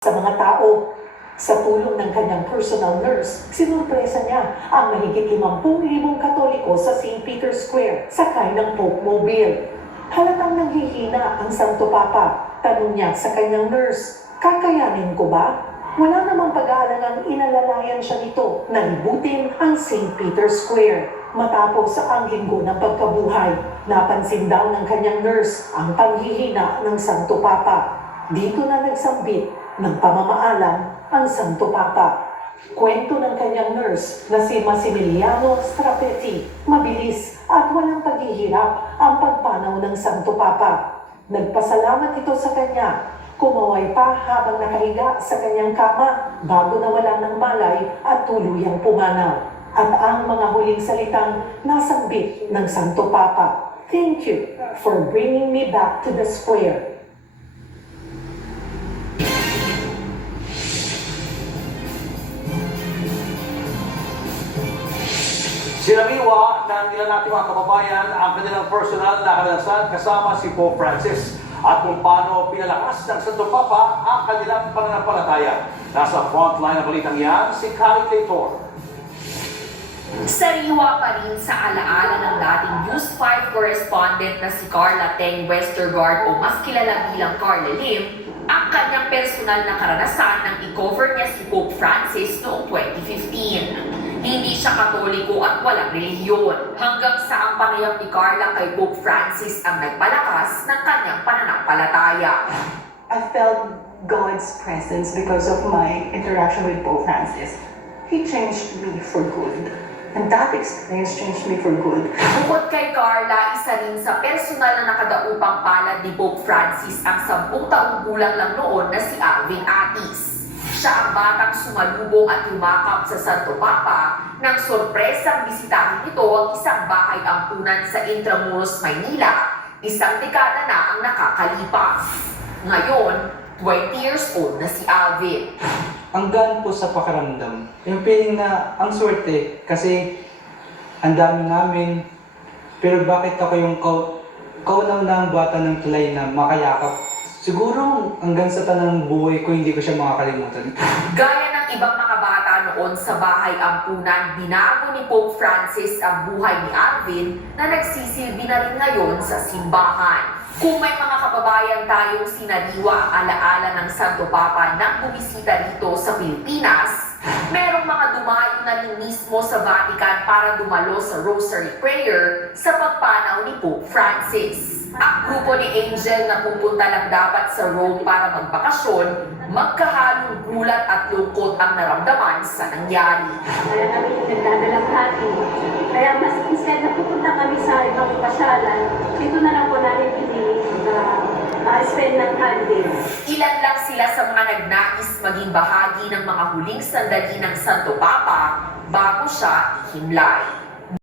Sa mga tao. Sa tulong ng kanyang personal nurse, sinurpresa niya ang mahigit 50,000 Katoliko sa St. Peter's Square sakay ng Pope Mobile. Halatang nanghihina ang Santo Papa. Tanong niya sa kanyang nurse, kakayanin ko ba? Wala namang pag-aalangang inalalayan siya nito na libutin ang St. Peter's Square. Matapos ang linggo ng pagkabuhay, napansin daw ng kanyang nurse ang panghihina ng Santo Papa. Dito na nagsambit ng pamamaalam ang Santo Papa. Kwento ng kanyang nurse na si Massimiliano Strapetti, mabilis at walang paghihirap ang pagpanaw ng Santo Papa. Nagpasalamat ito sa kanya. Kumaway pa habang nakahiga sa kanyang kama bago nawalan ng malay at tuluyang pumanaw. At ang mga huling salitang nasambit ng Santo Papa. Thank you for bringing me back to the square. Sinaliwa ng ilan nating mga kababayan ang kanilang personal na karanasan kasama si Pope Francis at kung paano pinalakas ng Santo Papa ang kanilang pananampalataya. Nasa frontline ng balitang yan, si Kari Claytor. Sariwa pa rin sa alaala ng dating News 5 correspondent na si Carla Teng Westergaard o mas kilala bilang Carla Lim, ang kanyang personal na karanasan nang i-cover niya si Pope Francis noong 2015. Hindi siya Katoliko at walang relihiyon, hanggang sa ang panayam ni Carla kay Pope Francis ang nagpalakas ng kanyang pananampalataya. I felt God's presence because of my interaction with Pope Francis. He changed me for good. And that experience changed me for good. Bukod kay Carla, isa rin sa personal na nakadaupang palad ni Pope Francis ang 10 taong gulang lang noon na si Alvin Atis. Siya ang batang sumalubong at yumakap sa Santo Papa nang sorpresang bisitahin nito ang isang bahay ampunan sa Intramuros, Maynila. Isang dekada na ang nakakalipas. Ngayon, 20 years old na si Alvin. Ang gaan po sa pakiramdam. Yung feeling na ang swerte kasi ang dami namin. Pero bakit ako yung kaunang bata ng tulay na makayakap? Siguro hanggang sa tanang buhay ko hindi ko siya makakalimutan. Gaya ng ibang mga bata noon sa bahay ampunan, binago ni Pope Francis ang buhay ni Alvin na nagsisilbi na rin ngayon sa simbahan. Kung may mga kababayan tayong sinaliwa ang alaala ng Santo Papa nang bumisita dito sa Pilipinas, merong mga dumayo na rin mismo sa Vatican para dumalo sa Rosary Prayer sa pagpanaw ni Pope Francis. Ang grupo ni Angel na pupunta lang dapat sa Rome para magbakasyon, magkahalong gulat at lungkot ang naramdaman sa nangyari. Kaya kami nagdadalamhati. Kaya mas instead na pupunta kami sa ibang pasyalan, dito na lang po namin pinili spend ng holidays. Ilan lang sila sa mga nagnais maging bahagi ng mga huling sandali ng Santo Papa bago siya ihimlay.